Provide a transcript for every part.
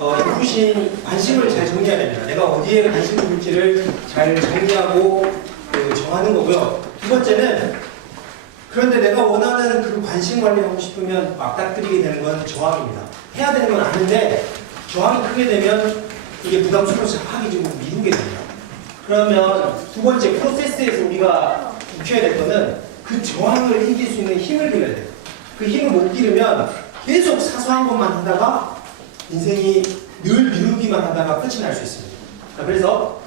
인풋인 관심을 잘 정리해야 됩니다. 내가 어디에 관심을 둘지를 잘 정리하고 정하는 거고요. 두 번째는 그런데 내가 원하는 그 관심 관리하고 싶으면 맞닥뜨리게 되는 건 저항입니다. 해야 되는 건 아는데 저항이 크게 되면 이게 부담스러워서 하기 좀 미루게 됩니다. 그러면 두 번째 프로세스에서 우리가 익혀야 될 거는 그 저항을 이길 수 있는 힘을 길러야 돼요. 그 힘을 못 기르면 계속 사소한 것만 하다가 인생이 늘 미루기만 하다가 끝이 날 수 있습니다. 그래서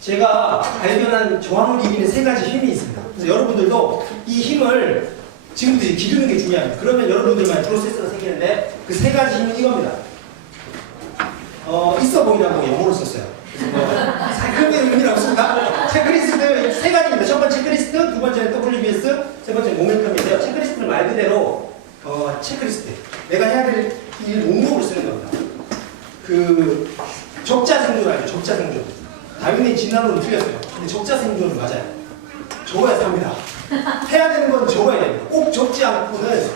제가 발견한 저항을 이기는 세 가지 힘이 있습니다. 그래서 여러분들도 이 힘을 지금부터 기르는 게 중요합니다. 그러면 여러분들만 프로세스가 생기는데 그 세 가지 힘은 이겁니다. 있어 보이라고 영어로 썼어요. 그런 게 의미는 없습니다. 체크리스트 세 가지입니다. 첫 번째 체크리스트, 두 번째는 WBS, 세 번째는 모멘텀인데요. 체크리스트는 말 그대로 체크리스트. 내가 해야 될 일 목록을 쓰는 겁니다. 그 적자생존 알죠? 적자생존. 다윈의 진화론은 틀렸어요. 근데 적자생존은 맞아요. 적어야 삽니다. 해야 되는 건 적어야 됩니다. 꼭 적지 않고는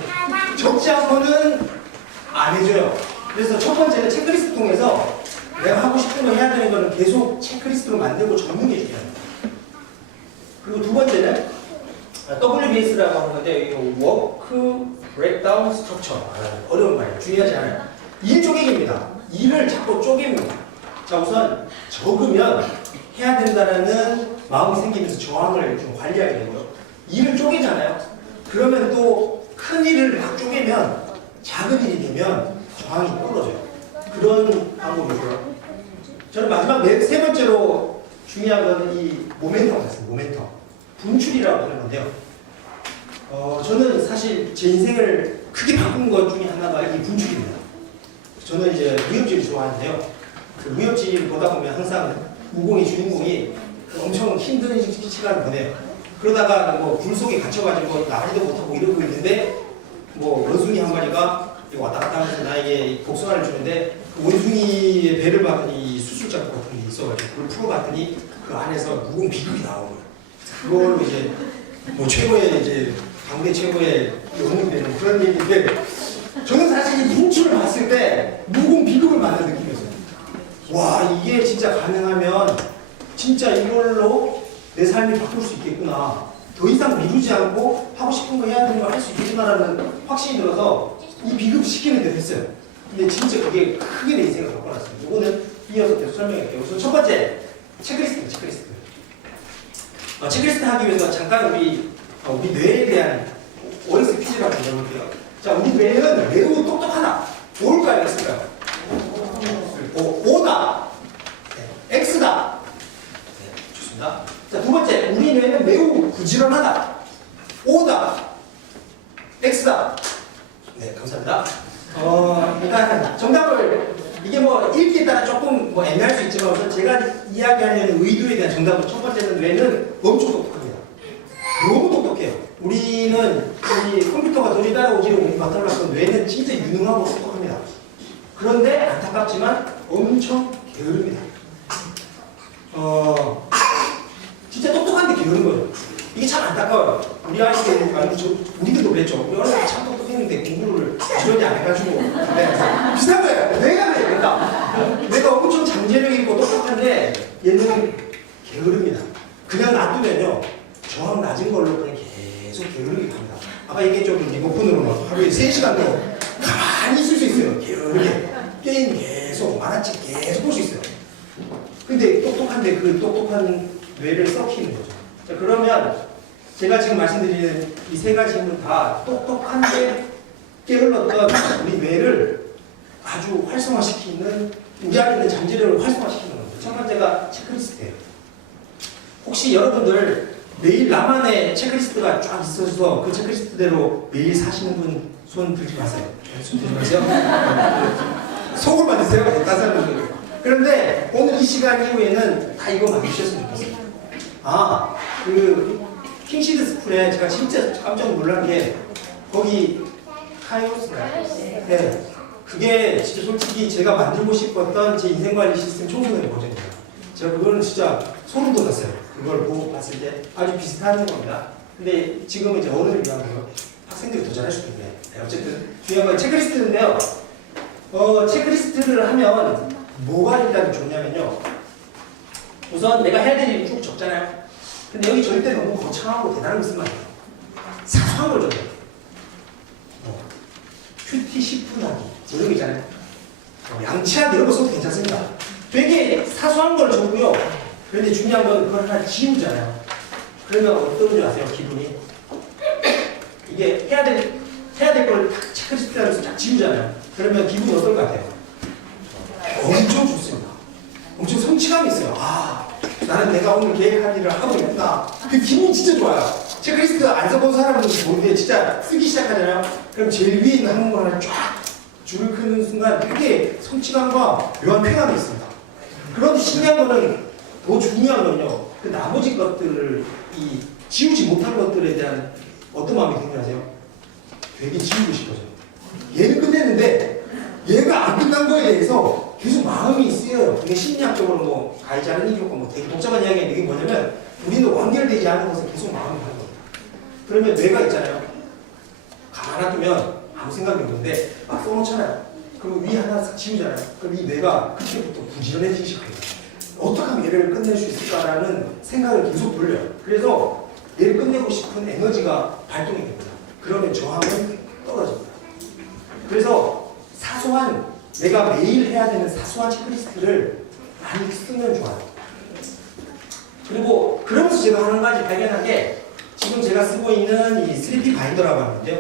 안 해줘요. 그래서 첫 번째는 체크리스트 통해서 내가 하고 싶은 거 해야 되는 거는 계속 체크리스트로 만들고 적는 게 중요합니다. 그리고 두 번째는 WBS라고 하는 건데 워크 브레이크다운 스트럭처. 어려운 말이에요. 중요하지 않아요. 일 쪼개기입니다. 일을 자꾸 쪼갭니다. 자, 우선 적으면 해야 된다는 마음이 생기면서 저항을 좀 관리하게 되고요. 일을 쪼개잖아요. 그러면 또 큰 일을 막 쪼개면 작은 일이 되면 저항이 떨어져요. 그런 방법이고요. 저는 마지막 세 번째로 중요한 건 이 모멘텀 같습니다. 모멘텀. 분출이라고 하는 건데요. 저는 사실 제 인생을 크게 바꾼 것 중에 하나가 이 분출입니다. 저는 이제 무협지를 좋아하는데요. 그 무협지를 보다 보면 항상 주인공이 엄청 힘든 시간을 보내요. 그러다가 굴 속에 갇혀가지고 나가지도 못하고 이러고 있는데 원숭이 한 마리가 왔다 갔다 하면서 나에게 복숭아를 주는데 그 원숭이의 배를 봤더니 수술장 같은 게 있어가지고 그걸 풀어봤더니 그 안에서 무거운 비극이 나온 거예요. 그걸로 이제 최고의 이제 당대 최고의 영웅이 되는 그런 얘기인데 저는 사실 이 분출을 봤을 때 무거운 비극을 받는 느낌이었어요. 와, 이게 진짜 가능하면 진짜 이걸로 내 삶이 바꿀 수 있겠구나. 더 이상 미루지 않고 하고 싶은 거 해야 되는 걸 할 수 있겠구나라는 확신이 들어서 이 비극시키는 데 됐어요. 근데 진짜 그게 크게 내 인생을 바꿔놨습니다. 이거는 이어서 계속 설명할게요. 우선 첫 번째, 체크리스트입니다. 체크리스트. 체크리스트 하기 위해서 잠깐 우리 뇌에 대한 OX 퀴즈를 한번 내볼게요. 자, 우리 뇌는 매우 똑똑하다. 뭘까요? X가요? O다. 네, X다. 네, 좋습니다. 자, 두 번째, 우리 뇌는 매우 부지런하다. O다. X다. 네, 감사합니다. 일단 정답을 이게 읽기에 따라 조금 애매할 수 있지만 우선 제가 이야기하려는 의도에 대한 정답은 첫 번째는 뇌는 엄청 똑똑합니다. 너무 똑똑해요. 우리는 이 컴퓨터가 돈이 따라오지 우리 마찬가지로 뇌는 진짜 유능하고 똑똑합니다. 그런데 안타깝지만 엄청 게으릅니다. 진짜 똑똑한데 게으른 거예요. 이게 참 안타까워요. 우리 아이들 우리들도 그랬죠. 우리 어렸을 때 참 똑똑했는데 공부를 부지런히 안 해가지고 비슷한 거예요. 내가 그래. 그러니까 내가 엄청 잠재력 있고 똑똑한데 얘는 게으릅니다. 그냥 놔두면요 저항 낮은 걸로 그냥 계속 게으르게 갑니다. 아까 얘기했죠. 리모컨으로 하루에 3시간도 가만히 있을 수 있어요. 게으르게 게임 계속 만화책 계속 볼 수 있어요. 근데 똑똑한데 그 똑똑한 뇌를 썩히는 거죠. 자, 그러면 제가 지금 말씀드리는 이 세 가지 힘은 다 똑똑한데 게을렀던 우리 뇌를 아주 활성화시키는 우리 안에 있는 잠재력을 활성화시키는 겁니다. 첫 번째가 체크리스트예요. 혹시 여러분들 매일 나만의 체크리스트가 쫙 있어서 그 체크리스트대로 매일 사시는 분 손 들지 마세요. 손 들지 마세요. 속을 만드세요. 다른 사람들. 그런데 오늘 이 시간 이후에는 다 이거 만드셨으면 좋겠어요. 그 킹시드 스쿨에 제가 진짜 깜짝 놀란 게 거기 카이오스인가요? 네. 그게 진짜 솔직히 제가 만들고 싶었던 제 인생관리 시스템 청소년 버전이에요. 제가 그거는 진짜 소름 돋았어요. 그걸 보고 봤을 때 아주 비슷한 겁니다. 근데 지금은 이제 어른을 위한 거예요. 학생들이 더 잘할 수도 있네. 네, 어쨌든 중요한 건 체크리스트인데요. 체크리스트를 하면 뭐가 일단 좋냐면요. 우선 내가 해야 될 일이 쭉 적잖아요. 근데 여기 절대 너무 거창하고 대단한 거 쓰면 안 돼요. 사소한 걸 적어요. 큐티 10분 하기 이런 거 있잖아요. 양치하기 이런 거 써도 괜찮습니다. 되게 사소한 걸 적고요. 그런데 중요한 건 그걸 하나 지우잖아요. 그러면 어떤 줄 아세요? 기분이? 이게 해야 될 걸 체크리스트를 하면서 딱 지우잖아요. 그러면 기분이 어떨 것 같아요? 엄청 좋습니다. 엄청 성취감이 있어요. 아, 나는 내가 오늘 계획한 일을 하고 있구나. 그 기분이 진짜 좋아요. 체크리스트 안 써본 사람은 모르는데 진짜 쓰기 시작하잖아요. 그럼 제일 위에 있는 항목 하나 쫙 줄을 끄는 순간 되게 성취감과 묘한 쾌감이 있습니다. 그런데 신기한 거는 더 중요한 건요. 그 나머지 것들을 이 지우지 못한 것들에 대한 어떤 마음이 드는지 아세요? 되게 지우고 싶어져요. 얘는 끝냈는데 얘가 안 끝난 거에 대해서 계속 마음이 쓰여요. 이게 심리학적으로 뭐 가해지 않은 이유가 뭐 되게 복잡한 이야기인데 이게 뭐냐면 우리는 완결되지 않은 것에 계속 마음이 가는 겁니다. 그러면 뇌가 있잖아요. 가만 놔두면 아무 생각이 없는데 막 써놓잖아요. 그리고 위 하나 싹 지우잖아요. 그럼 이 뇌가 그때부터 부지런해지기 시작해요. 어떻게 하면 얘를 끝낼 수 있을까라는 생각을 계속 돌려요. 그래서 얘를 끝내고 싶은 에너지가 발동이 됩니다. 그러면 저항은 떨어집니다. 그래서 사소한 내가 매일 해야 되는 사소한 체크리스트를 많이 쓰면 좋아요. 그리고 그러면서 제가 한 가지 발견한 게 지금 제가 쓰고 있는 이 3P 바인더라고 하는데요.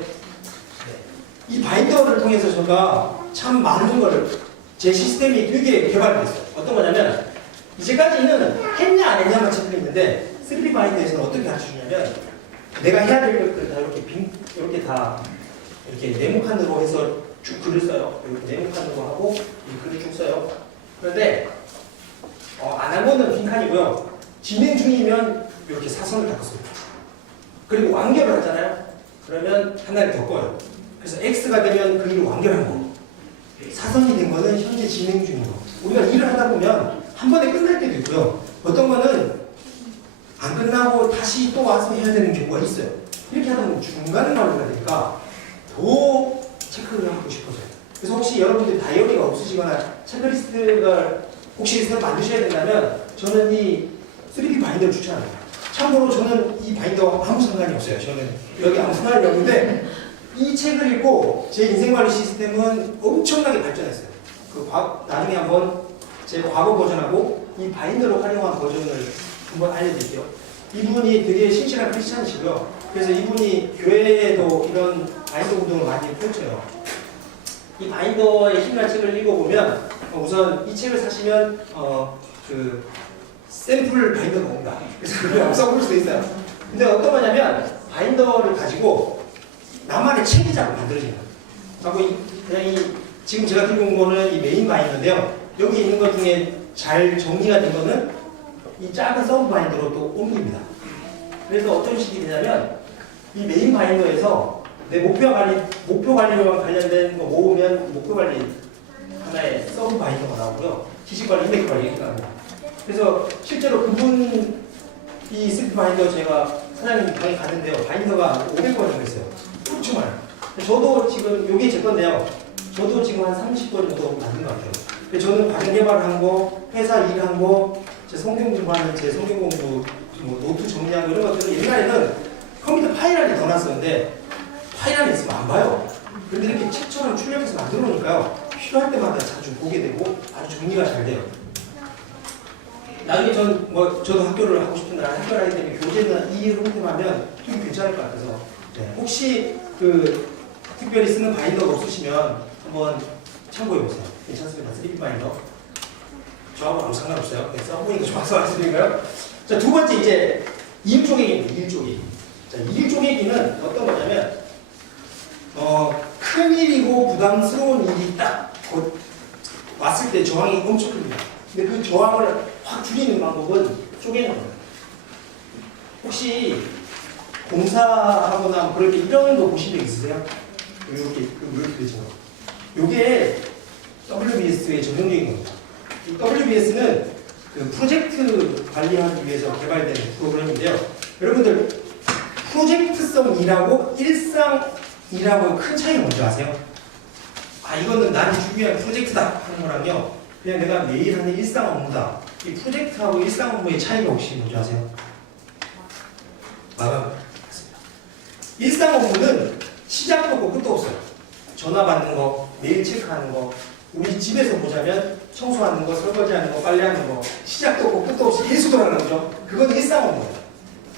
이 바인더를 통해서 제가 참 많은 걸 제 시스템이 되게 개발이 됐어요. 어떤 거냐면 이제까지는 했냐 안 했냐만 체크했는데 3P 바인더에서는 어떻게 가르쳐주냐면 내가 해야 될 것들 다 이렇게 다 이렇게 네모칸으로 해서 쭉 글을 써요. 이렇게 네모칸으로 하고 이 글을 쭉 써요. 그런데 안 한 거는 빈칸이고요. 진행 중이면 이렇게 사선을 닦았습니다. 그리고 완결을 하잖아요. 그러면 하나를 더 꺼요. 그래서 X가 되면 그 일을 완결한 거. 사선이 된 거는 현재 진행 중인 거. 우리가 일을 하다 보면 한 번에 끝날 때도 있고요. 어떤 거는 안 끝나고 다시 또 와서 해야 되는 경우가 있어요. 이렇게 하다 보면 중간에 마무리가 되니까 더 체크를 하고 싶어져요. 그래서 혹시 여러분들 다이어리가 없으시거나 체크리스트를 혹시 새로 만드셔야 된다면 저는 이 3P 바인더를 추천합니다. 참고로 저는 이 바인더와 아무 상관이 없어요. 저는 여기 아무 상관이 없는데 이 책을 읽고 제 인생관리 시스템은 엄청나게 발전했어요. 나중에 한번 제 과거 버전하고 이 바인더를 활용한 버전을 한번 알려드릴게요. 이분이 되게 신실한 크리스찬이시고요. 그래서 이분이 교회에도 이런 바인더 운동을 많이 펼쳐요. 이 바인더의 힘이라는 책을 읽어보면 우선 이 책을 사시면 그 샘플 바인더가 옵니다. 그래서 그걸 써볼 수도 있어요. 근데 어떤 거냐면 바인더를 가지고 나만의 체계작을 만들어집니다. 그리고 지금 제가 들고 온 거는 이 메인 바인더인데요. 여기 있는 것 중에 잘 정리가 된 거는 이 작은 서브 바인더로 또 옮깁니다. 그래서 어떤 식이 되냐면 이 메인 바인더에서 내 목표 관리와 관련된 거 모으면 목표 관리 하나의 서브 바인더가 나오고요. 지식 관리, 인덱스 관리 이렇게 나옵니다. 그래서 실제로 그분 이 3P 바인더 제가 사장님 방에 갔는데요. 바인더가 500권 정도 있어요. 엄청 많아요. 저도 지금 이게 제 건데요. 저도 지금 한 30권 정도 만든 것 같아요. 저는 과정 개발한 거, 회사 일한 거, 제 성경 공부하는 제 성경 공부, 뭐 노트 정리하고 이런 것들을 옛날에는 컴퓨터 파일 안에 넣어놨었는데 파일 안에 있으면 안 봐요. 그런데 이렇게 책처럼 출력해서 만들어 놓으니까요. 필요할 때마다 자주 보게 되고 아주 정리가 잘 돼요. 나중에 저도 학교를 하고 싶은데 학교를 하기 때문에 교재는 이 형태만 하면 좀 괜찮을 것 같아서 혹시 특별히 쓰는 바인더가 없으시면 한번 참고해보세요. 괜찮습니다. 3D 바인더. 저하고 아무 상관없어요. 써보니까 좋아서 말씀드린가요? 자, 두 번째 이제 일 쪼개기입니다. 일 쪼개기. 자, 일 쪼개기는 어떤 거냐면 큰 일이고 부담스러운 일이 딱 왔을 때 저항이 엄청 큽니다. 근데 그 저항을 확 줄이는 방법은 쪼개는 겁니다. 혹시 공사하거나 그럴 때 이런 거 보신 적 있으세요? 이렇게 되죠. 이게 WBS의 전형적인 겁니다. 이 WBS는 그 프로젝트 관리하기 위해서 개발된 프로그램인데요. 여러분들 프로젝트성 일하고 일상 일하고 큰 차이가 뭔지 아세요? 아 이거는 나는 중요한 프로젝트다 하는 거랑요. 그냥 내가 매일 하는 일상 업무다. 이 프로젝트하고 일상 업무의 차이가 혹시 뭔지 아세요? 마감. 일상 업무는 시작도 없고 끝도 없어요. 전화 받는 거, 메일 체크하는 거, 우리 집에서 보자면 청소하는 거, 설거지하는 거, 빨래하는 거, 시작도 없고 끝도 없이 계속 돌아가는 거죠. 그건 일상 업무예요.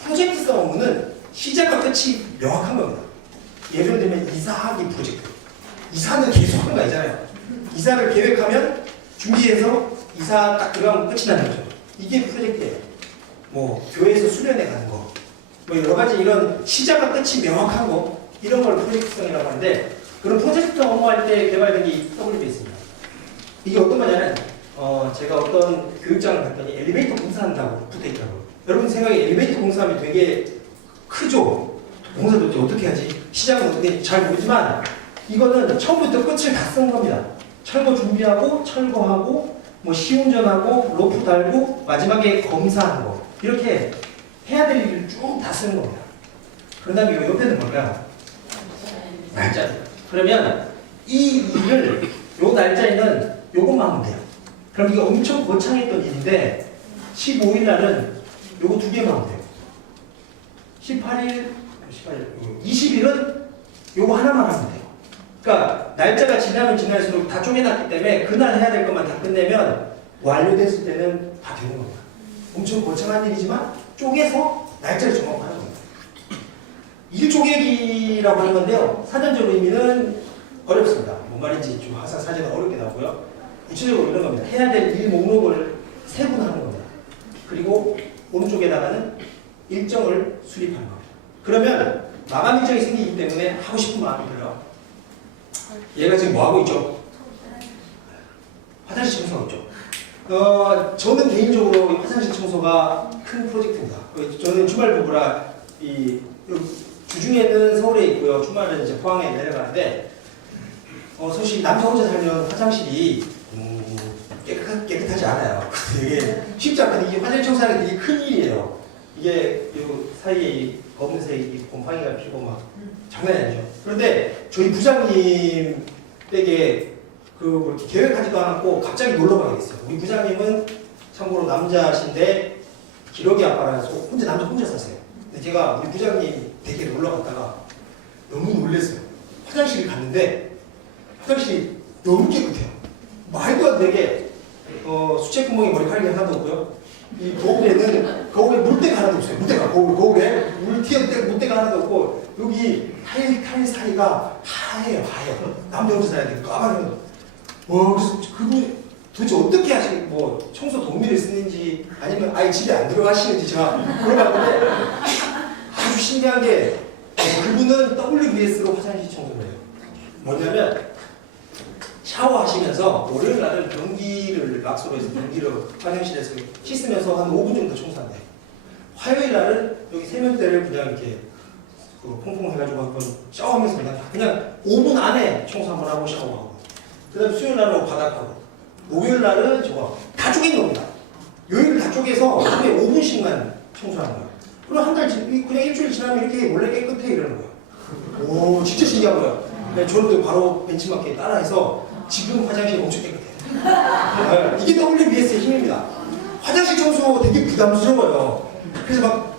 프로젝트성 업무는 시작과 끝이 명확한 겁니다. 예를 들면 이사하기 프로젝트. 이사는 계속 하는 거 아니잖아요. 이사를 계획하면 준비해서 이사 딱 들어가면 끝이 나는 거죠. 이게 프로젝트예요. 뭐 교회에서 수련회 가는 거, 뭐 여러 가지 이런 시작과 끝이 명확한 거, 이런 걸 프로젝트성이라고 하는데, 그런 프로젝트성 업무할 때 개발된 게 WBS입니다. 이게 어떤 거냐면 제가 어떤 교육장을 갔더니 엘리베이터 공사한다고 붙어있더라고요. 여러분 생각에 엘리베이터 공사하면 되게 크죠? 공사도 어떻게 하지? 시작은 어떻게 잘 모르지만 이거는 처음부터 끝을 다 쓴 겁니다. 철거 준비하고 철거하고 뭐 시운전하고 로프 달고 마지막에 검사하는 거, 이렇게 해야 될 일을 쭉 다 쓰는 겁니다. 그 다음에 이 옆에는 뭘까요? 날짜. 그러면 이 일을 요 날짜에는 요것만 하면 돼요. 그럼 이게 엄청 거창했던 일인데 15일 날은 요거 두 개만 하면 돼요. 18일, 20일은 요거 하나만 하면 돼요. 그러니까 날짜가 지나면 지날수록 다 쪼개놨기 때문에 그날 해야 될 것만 다 끝내면 완료됐을 때는 다 되는 겁니다. 엄청 거창한 일이지만 쪼개서 날짜를 정하고 하는 겁니다. 일 쪼개기라고 하는 건데요. 사전적으로 의미는 어렵습니다. 뭔 말인지 좀 항상 사전은 어렵게 나오고요. 구체적으로 이런 겁니다. 해야 될 일 목록을 세분하는 겁니다. 그리고 오른쪽에다가는 일정을 수립하는 겁니다. 그러면 마감 일정이 생기기 때문에 하고 싶은 마음이 들어요. 얘가 지금 뭐 하고 있죠? 화장실 청소하고 있죠. 저는 개인적으로 화장실 청소가 큰 프로젝트입니다. 저는 주말 부부라 주중에는 서울에 있고요. 주말은 이제 포항에 내려가는데 솔직히 남자 혼자 살면 화장실이 깨끗하지 않아요. 되게 쉽지 않거든요. 이게 화장실 청소하는 게 되게 큰 일이에요. 이게 요 사이에 검은색 곰팡이가 피고 막 장난이 아니죠. 그런데 저희 부장님 댁에 뭐 계획하지도 않았고 갑자기 놀러 가게 됐어요. 우리 부장님은 참고로 남자신데 기러기 아빠라서 남자 혼자 사세요. 근데 제가 우리 부장님 댁에 놀러 갔다가 너무 놀랐어요. 화장실을 갔는데 화장실이 너무 깨끗해요. 말도 안 되게 수채구멍에 머리카락이 하나도 없고요. 이 거울에 물때가 하나도 없어요. 거울에 물때가 하나도 없고, 여기 타일 사이가 하얘요. 남자 혼자 살아야 돼. 까마귀는. 그래서 그분이 도대체 어떻게 뭐 청소 도우미를 쓰는지 아니면 아예 집에 안 들어가시는지 제가 물어봤는데, 아주 신기한 게 그분은 WBS로 화장실 청소를 해요. 뭐냐면 샤워하시면서 월요일 날은 변기를 락스로 해서 변기를 화장실에서 씻으면서 한 5분 정도 청소한대요. 화요일 날은 여기 세면대를 그냥 이렇게 퐁퐁 해가지고 한번 샤워하면서 그냥 5분 안에 청소 한번 하고 샤워하고, 그 다음에 수요일 날은 바닥하고, 목요일 날은 저거 다 쪼갠 겁니다. 요일을 다 쪼개서 하루에 5분씩만 청소하는 거예요. 그럼 한 달, 그냥 일주일 지나면 이렇게 원래 깨끗해 이러는 거예요. 오, 진짜 신기한 거예요. 저는 또 바로 벤치마킹 따라해서 지금 화장실이 엄청 깨끗해요. 이게 WBS의 힘입니다. 화장실 청소 되게 부담스러워요. 그래서 막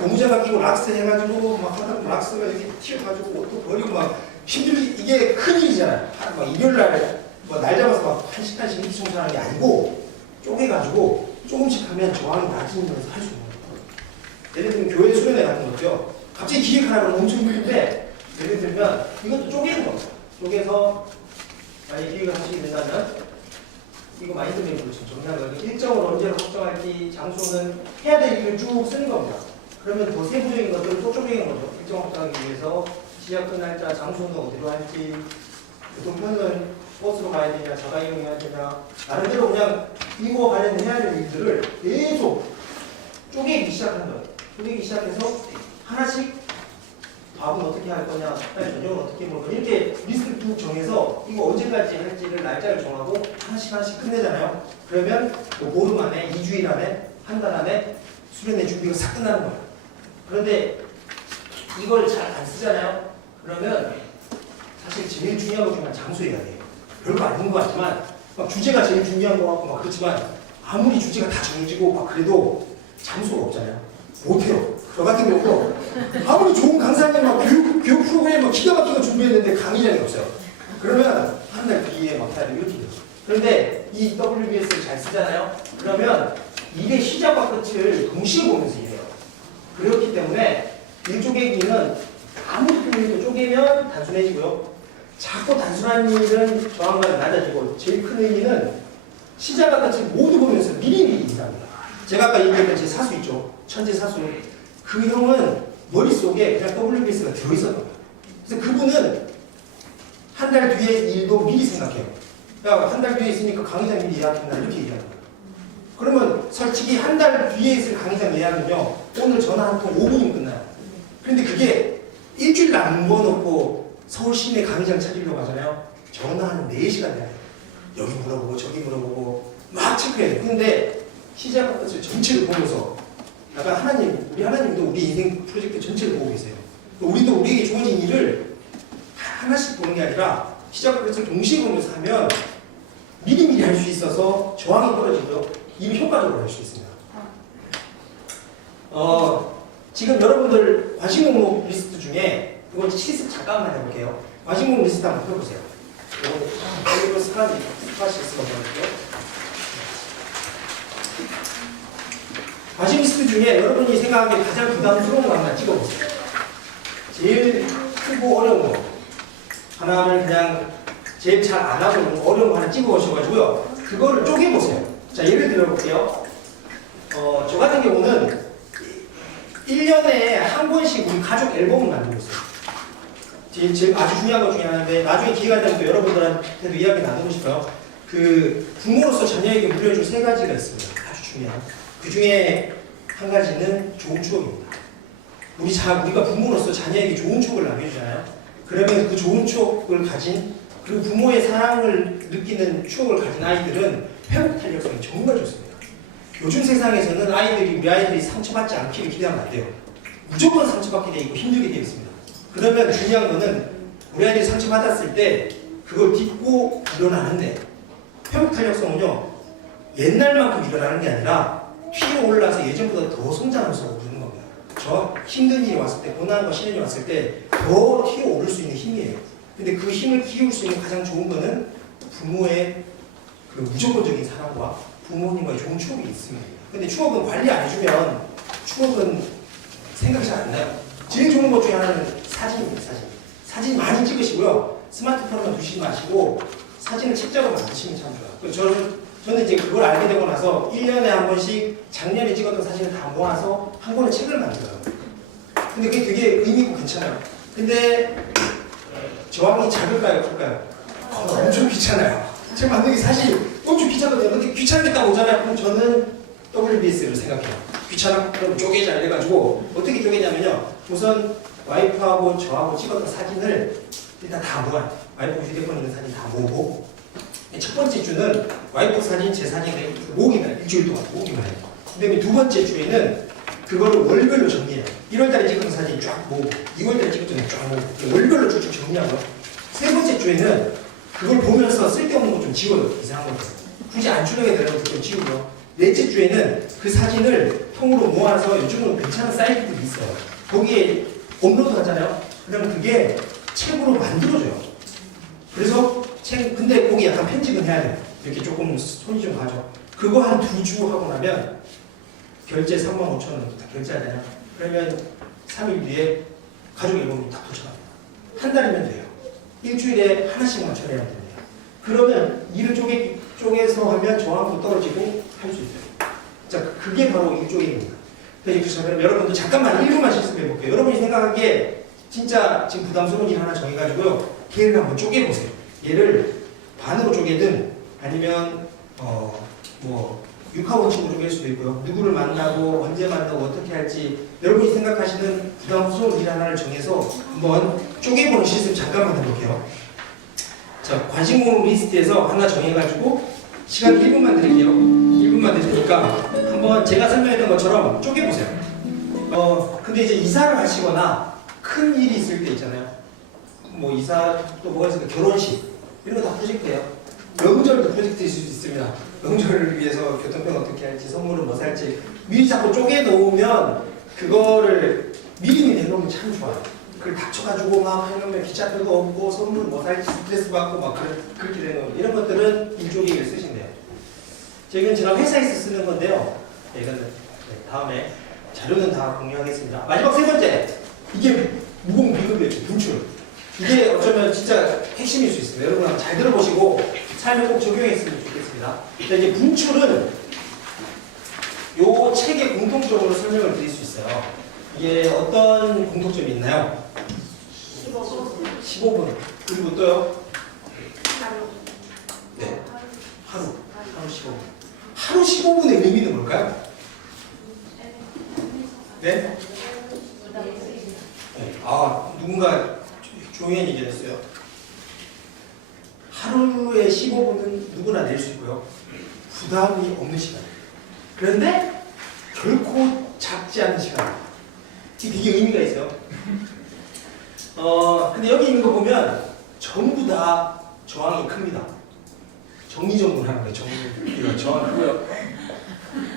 고무장갑 끼고 락스 해가지고 막 락스가 이렇게 튀어가지고 옷도 버리고 막 이게 큰 일이잖아요. 막 일요일 날 날 잡아서 막 1시간씩 이렇게 청소하는 게 아니고 쪼개가지고 조금씩 하면 저항이 낮으면서 할 수 있는 거예요. 예를 들면 교회 수련회 같은 것도요. 갑자기 기획하라고 엄청 힘든데, 예를 들면 이것도 쪼개는 겁니다. 쪼개서 만약 기획을 하시게 된다면 이거 마인드맵으로 정리한 거예요. 일정을 언제로 확정할지, 장소는 해야 될 일을 쭉 쓰는 겁니다. 그러면 더 세부적인 것들을 또 쪼개는 거죠. 일정 확정하기 위해서 시작 날짜, 장소는 어디로 할지, 교통편은 버스로 가야 되냐, 자가 이용해야 되냐, 나름대로 그냥 이거 관련된 해야 될 일들을 계속 쪼개기 시작하는 거예요. 쪼개기 시작해서 하나씩 밥은 어떻게 할 거냐, 저녁은 어떻게 먹을 거냐, 이렇게 리스트를 쭉 정해서 이거 언제까지 할지를 날짜를 정하고 하나씩 끝내잖아요. 그러면 보름 안에, 2주일 안에, 한 달 안에 수련회 준비가 싹 끝나는 거예요. 그런데 이걸 잘 안 쓰잖아요. 그러면 사실 제일 중요한 것 중에 장소여야 돼요. 별거 아닌 것 같지만 막 주제가 제일 중요한 것 같고 막 그렇지만 아무리 주제가 다 정해지고 막 그래도 장소가 없잖아요. 못해요. 저 같은 경우도 아무리 좋은 강사님 막 교육 프로그램 막 기가 막히게 준비했는데 강의장이 없어요. 그러면 한 달 뒤에 막 해야 돼 이렇게 돼요. 그런데 이 WBS를 잘 쓰잖아요. 그러면 일의 시작과 끝을 동시에 보면서 일해요. 그렇기 때문에 일 쪼개기는 아무리 큰 쪼개면 단순해지고요. 자꾸 단순한 일은 저항감이 낮아지고 제일 큰 의미는 시작과 끝을 모두 보면서 미리미리 일합니다. 제가 아까 얘기했던 제 사수 있죠. 천재 사수. 그 형은 머릿속에 그냥 WBS가 들어있었던 거예요. 그래서 그분은 한 달 뒤에 일도 미리 생각해요. 야, 한 달 뒤에 있으니까 강의장 미리 예약했나 이렇게 얘기하는 거예요. 그러면 솔직히 한 달 뒤에 있을 강의장 예약은요. 오늘 전화 한 통 5분이면 끝나요. 그런데 그게 일주일 남겨놓고 서울 시내 강의장 찾으려고 하잖아요. 전화 한 4시간 돼요. 여기 물어보고 저기 물어보고 막 체크해요. 근데 시작과 끝을 전체를 보면서 약간 하나님, 우리 하나님도 우리 인생 프로젝트 전체를 보고 계세요. 우리도 우리에게 주어진 일을 하나씩 보는 게 아니라 시작과 끝을 동시에 보면서 하면 미리미리 할 수 있어서 저항이 떨어지고요. 일을 효과적으로 할 수 있습니다. 지금 여러분들 관심 목록 리스트 중에 이건 실습 잠깐만 해볼게요. 관심 목록 리스트 한번 펴보세요. 이거 스카시 있으면 볼게요. 관심 리스트 중에 여러분이 생각하기에 가장 부담스러운 거 하나 찍어보세요. 제일 크고 어려운 거 하나를 그냥 제일 잘 안 하고 어려운 거 하나 찍어오셔가지고요. 그거를 쪼개보세요. 자, 예를 들어볼게요. 저 같은 경우는 1년에 한 권씩 우리 가족 앨범을 만들고 있어요. 제일 아주 중요한 것 중에 하나인데 나중에 기회가 되면 또 여러분들한테도 이야기 나누고 싶어요. 그 부모로서 자녀에게 물려줄 3가지가 있습니다. 아주 중요한. 그 중에 한 가지는 좋은 추억입니다. 우리가 부모로서 자녀에게 좋은 추억을 남겨주잖아요. 그러면 그 좋은 추억을 가진 그리고 부모의 사랑을 느끼는 추억을 가진 아이들은 회복 탄력성이 정말 좋습니다. 요즘 세상에서는 우리 아이들이 상처받지 않기를 기대하면 안 돼요. 무조건 상처받게 돼 있고 힘들게 되어 있습니다. 그러면 중요한 거는 우리 아이들이 상처받았을 때 그걸 딛고 일어나는데 회복 탄력성은요 옛날만큼 일어나는 게 아니라 튀어 올라서 예전보다 더 성장하면서 오르는 겁니다. 저 힘든 일이 왔을 때, 고난과 시련이 왔을 때 더 튀어 오를 수 있는 힘이에요. 근데 그 힘을 키울 수 있는 가장 좋은 거는 부모의 그 무조건적인 사랑과 부모님과의 좋은 추억이 있습니다. 근데 추억은 관리 안 해주면 추억은 생각이 잘 안 나요. 제일 좋은 것 중에 하나는 사진입니다. 사진 많이 찍으시고요. 스마트폰만 두시지 마시고 사진을 책자로 만드시면 참 좋아요. 저는 이제 그걸 알게 되고 나서 1년에 한 번씩 작년에 찍었던 사진을 다 모아서 한 권의 책을 만들어요. 근데 그게 되게 의미 있고 괜찮아요. 근데 저항이 작을까요? 클까요? 엄청 귀찮아요. 책 만들기 사실 엄청 귀찮거든요. 근데 귀찮겠다고 오잖아요. 그럼 저는 WBS를 생각해요. 귀찮아? 그럼 쪼개자 이래가지고 어떻게 쪼개냐면요. 우선 와이프하고 저하고 찍었던 사진을 일단 다 모아요. 와이프 휴대폰에 있는 사진 다 모으고 첫 번째 주는 와이프 사진, 제 사진을 모으기만 해요. 일주일 동안 모으기만 해요. 그 다음에 두 번째 주에는 그거를 월별로 정리해요. 1월달에 찍었던 사진 쫙 모으고 2월달에 찍었던 사진 쫙 모으고 월별로 쭉쭉 정리하고 세 번째 주에는 그걸 보면서 쓸데없는 거 좀 지워요. 이상한 거 굳이 안 추려야 되는 것도 좀 지우고요. 넷째 주에는 그 사진을 통으로 모아서 요즘은 괜찮은 사이트들이 있어요. 거기에 업로드 하잖아요. 그러면 그게 책으로 만들어져요. 그래서 근데 거기 약간 편집은 해야 돼요. 이렇게 조금 손이 좀 가죠. 그거 한 2주 하고 나면 결제 35,000원 다 결제하잖아요. 그러면 3일 뒤에 가족 앨범이 딱 도착합니다. 한 달이면 돼요. 일주일에 하나씩만 처리해야 됩니다. 그러면 일을 쪼개서 하면 저항도 떨어지고 할 수 있어요. 자, 그게 바로 일조개입니다. 그래서 그럼 여러분도 잠깐만 1분만 실습해 볼게요. 여러분이 생각하기에 진짜 지금 부담스러운 일 하나 정해가지고요. 걔를 한번 쪼개보세요. 얘를 반으로 쪼개든 아니면 육하원칙으로 쪼갤 수도 있고요. 누구를 만나고 언제 만나고 어떻게 할지 여러분이 생각하시는 부담스러운 일 하나를 정해서 한번 쪼개보는 실습 잠깐만 해볼게요. 자, 관심목 리스트에서 하나 정해가지고 시간 1분만 드릴게요. 1분만 드릴 테니까 한번 제가 설명했던 것처럼 쪼개보세요. 근데 이제 이사를 하시거나 큰 일이 있을 때 있잖아요. 뭐 이사 또 뭐가 있을까 결혼식 이런 거 다 프로젝트예요. 명절도 프로젝트일 수도 있습니다. 명절을 위해서 교통편 어떻게 할지 선물은 뭐 살지 미리 자꾸 쪼개 놓으면 그거를 미리 내놓으면 참 좋아요. 그걸 닥쳐가지고 막 하려면 기차표도 없고 선물 뭐 살지 스트레스 받고 막 그렇게 되는 이런 것들은 일조기를 쓰신대요. 이건 제가 회사에서 쓰는 건데요. 네, 이거는 다음에 자료는 다 공유하겠습니다. 마지막 세 번째, 이게 무공 비급이었죠. 분출. 이게 어쩌면 진짜 핵심일 수 있습니다. 여러분 잘 들어보시고 삶에 꼭 적용했으면 좋겠습니다. 자, 이제 분출은 요 책의 공통적으로 설명을 드릴 수 있어요. 이게 어떤 공통점이 있나요? 15분. 그리고 또요? 네. 하루 15분. 하루 15분의 의미는 뭘까요? 네? 네. 아, 누군가 조용히 얘기했어요. 하루에 15분은 누구나 낼 수 있고요. 부담이 없는 시간. 그런데 결코 작지 않은 시간. 이게 되게 의미가 있어요. 근데 여기 있는 거 보면 전부 다 저항이 큽니다. 정리정돈하는 거예요. 이거 저항 크고요.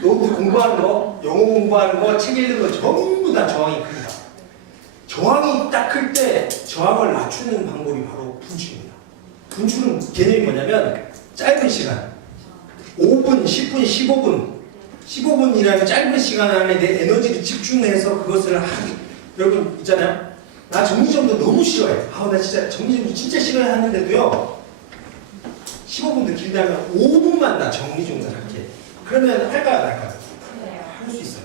노트 공부하는 거, 영어 공부하는 거, 책 읽는 거 전부 다 저항이 큽니다. 저항이 딱 클 때 저항을 낮추는 방법이 바로 분출입니다. 분출은 개념이 뭐냐면 짧은 시간, 5분, 10분, 15분, 15분이라는 짧은 시간 안에 내 에너지를 집중해서 그것을 하기. 여러분 있잖아요. 나 정리정돈 너무 싫어해. 나 진짜 정리정돈 진짜 싫어해 하는데도요. 15분도 길다면 5분만 나 정리정돈 할게. 그러면 할까요, 안 할까요? 할 수 있어요.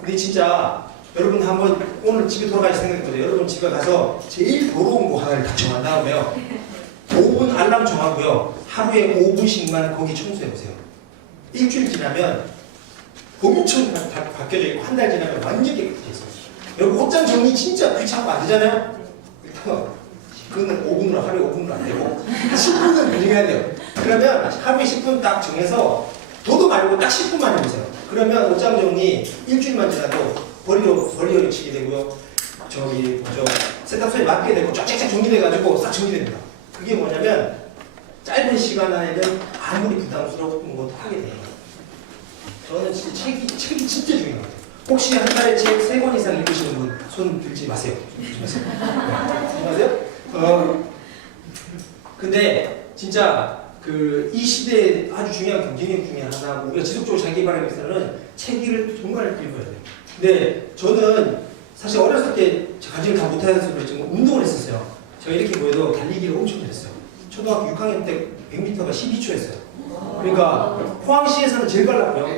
근데 진짜 여러분 한번 오늘 집에 돌아가실 생각해보세요. 여러분 집에 가서 제일 더러운 거 하나를 다 정한 다음에요. 5분 알람 정하고요. 하루에 5분씩만 거기 청소해보세요. 일주일 지나면 엄청 바뀌어져 있고 한 달 지나면 완전 깨끗해졌어요. 여러분 옷장 정리 진짜 귀찮고 안 되잖아요? 일단 그거는 5분으로 하루에 5분으로 안 되고 10분은 빌려야 돼요. 그러면 하루에 10분 딱 정해서 도도 말고 딱 10분만 해보세요. 그러면 옷장 정리 일주일만 지나도 버리러 치게 되고요. 세탁소에 맡게 되고 쫙쫙쫙 정리돼가지고 싹 정리됩니다. 그게 뭐냐면 짧은 시간 안에는 아무리 부담스러운 것도 하게 돼요. 저는 진짜 책이 진짜 중요한 것 같아요. 혹시 한 달에 책 3권 이상 읽으시는 분 손 들지 마세요. 들지 마세요. 마세요? 근데 진짜 이 시대에 아주 중요한 경쟁력 중에 하나, 우리가 지속적으로 자기 개발하기 위해서는 책 읽을 정말 읽어야 돼요. 근데 저는 사실 어렸을 때 관심을 다 못해서 그랬지만 운동을 했었어요. 제가 이렇게 보여도 달리기를 엄청 잘했어요. 초등학교 6학년 때 100m가 12초 했어요. 그러니까 포항시에서는 제일 빨랐고요.